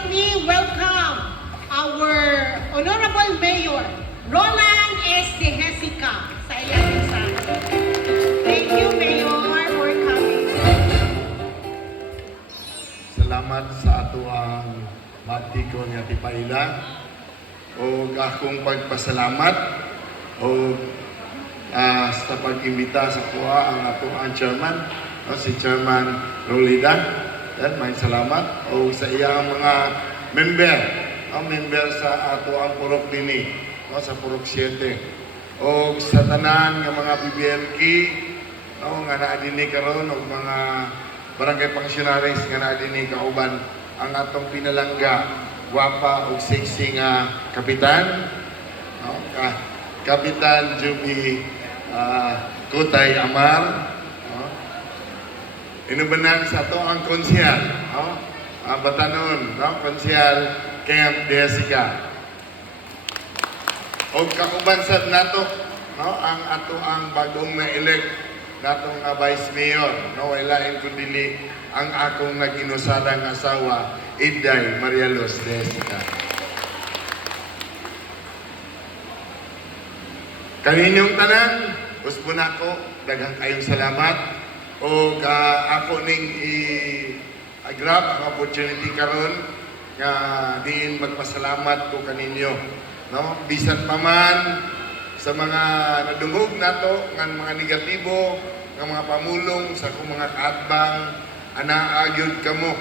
help me welcome our Honorable Mayor, Roland S. De Jessica, sa iyang mensahe. Thank you, Mayor, for coming. Salamat sa ato ang mabdiko nga tipaila o akong pagpasalamat o sa pag-imbita sa kuha ang ato ang chairman, si Chairman Rolida. May salamat o sa iyang mga member sa ato ang purok dini, sa purok 7 o sa tanan nga mga BBLK nga naa dinhi karon og mga barangay functionaries nga naa dinhi kauban ang atong pinalangga gwapa ug sexy nga kapitan, Kapitan Juby Kutay Amar, inubanan sa to ang konsyal, Batanon, konsyal Camp Jessica. O kauban sad nato, ang ato ang bagong na-elect natong Vice Mayor, wala kundi ang akong nag-inusadang asawa, Iday Marialos Jessica. Kaninyong tanan, uspo na ko, daghang kayong salamat. O ako ning i-grab ang opportunity karon nga diin magpasalamat ko kaninyo, bisan pa man sa mga nadungog nato nga mga negatibo nga mga pamulong sa akong mga kaatbang, anaagyod kamo,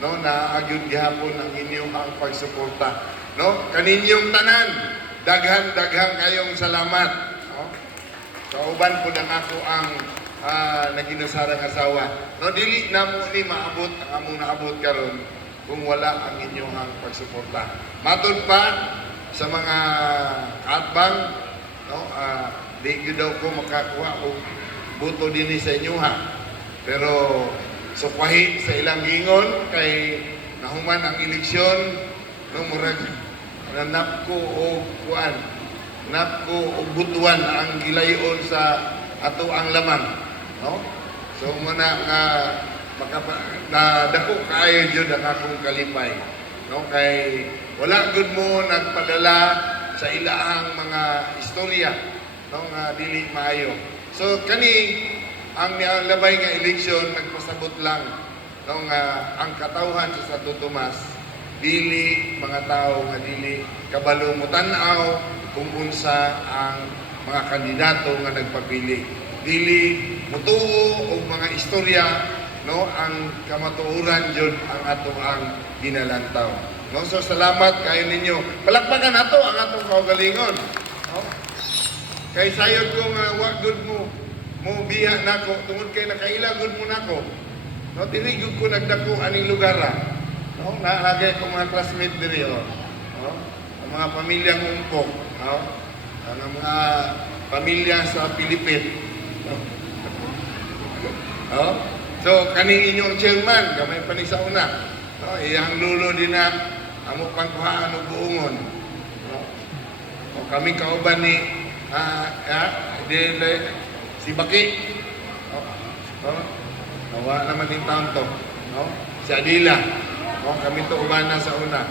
naagyod gihapon ang inyong ang pagsuporta, kaninyong tanan, daghang kayong salamat, kauban po ng ako ang naginusarang asawa. Dili na mo ni maabot ang among naabot karon kung wala ang inyong ang pagsuporta. Matod pa sa mga kaatbang, di gyud daw ko makakuha og buto dinhi sa inyo Pero sukwahi sa ilang gingon kay nahuman ang eleksyon, murag napko o kuan, napko og butuan ang gilayon sa ato ang laman. So muna nga dako kaayo jud ang akong kalipay, kay wala gud mo nagpadala sa ilahang mga istorya, nga dili maayo. So kani ang labay nga eleksyon nagpasabot lang, nga ang katawhan sa Santo Tomas dili mga tao nga dili kabalo mo tan-aw kung unsa ang mga kandidato nga nagpapili. Dili mutuo og mga istorya, ang kamatuoran jud ang ato ang ginalantaw. So salamat kayo ninyo. Palakpakan nato ang atong kaugalingon. Kay sayod ko nga wa gud mo biya nako tungod kay nakaila gud mo nako. Tinigog ko nagdako aning lugar naagay ko mga classmate diri ang mga pamilyang umpok, ang mga pamilya sa Pilipit. So kaning inyong chairman gamay pa ni sa una, iyang lulo din na amo pangkuhaan og buongon. Kami kauban ni si Baki, nawa naman din taon to, si Adila, kami to uban na sa una.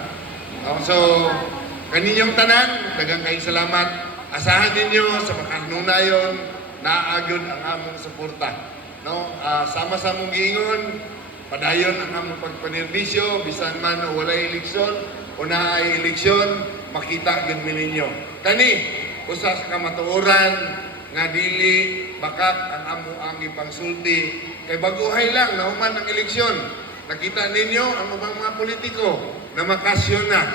So kaninyong tanan, daghang kayong salamat. Asahan ninyo sa makanunayon naagyod ang among suporta. Sama-samong giingon, padayon ang among pagpanerbisyo, bisan man o walay eleksyon o naay eleksyon, makita gyud mi ninyo. Kani, usa sa kamatuoran nga dili bakak ang amo ang ipangsulti kay baguhay lang nahuman ang eleksyon. Nakita ninyo ang mga politiko na makasyon na,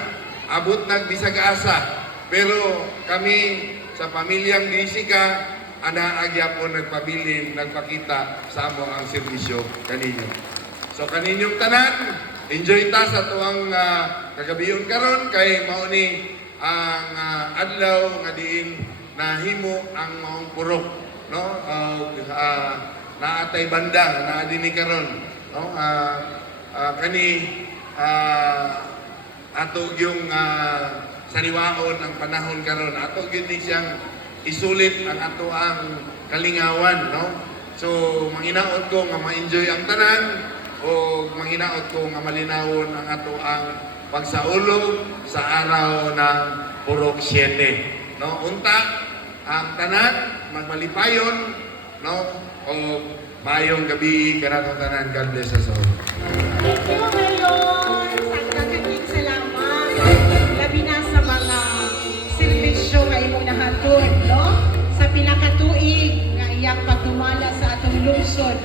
abot nagbisag asa. Pero kami sa pamilyang Jessica, anaagya po nagpabilin, nagpakita sa amo ang serbisyo kaninyo. So kaninyong tanan, enjoy ta sa tuwang kagabiyon karon kay mao ni ang adlaw nga diin nahimo ang maong purok, naatay banda na dinhi karon, kani ato yung sariwaon ang panahon karon, ato gyud ni siyang isulit ang ato ang kalingawan, So manginaot ko nga ma-enjoy ang tanan o manghinaot ko nga malinawon ang ato ang pagsaulog sa araw ng Purok 7. No, unta ang tanan magmalipayon, no, o mayong gabi kanatong tanan. God bless us all. Thank you, Mayor. Sa kakaking salamat. Labi na sa mga serbisyo nga imong nahatod, no? Sa pinakatuig nga iyang pagdumala sa atong lungsod.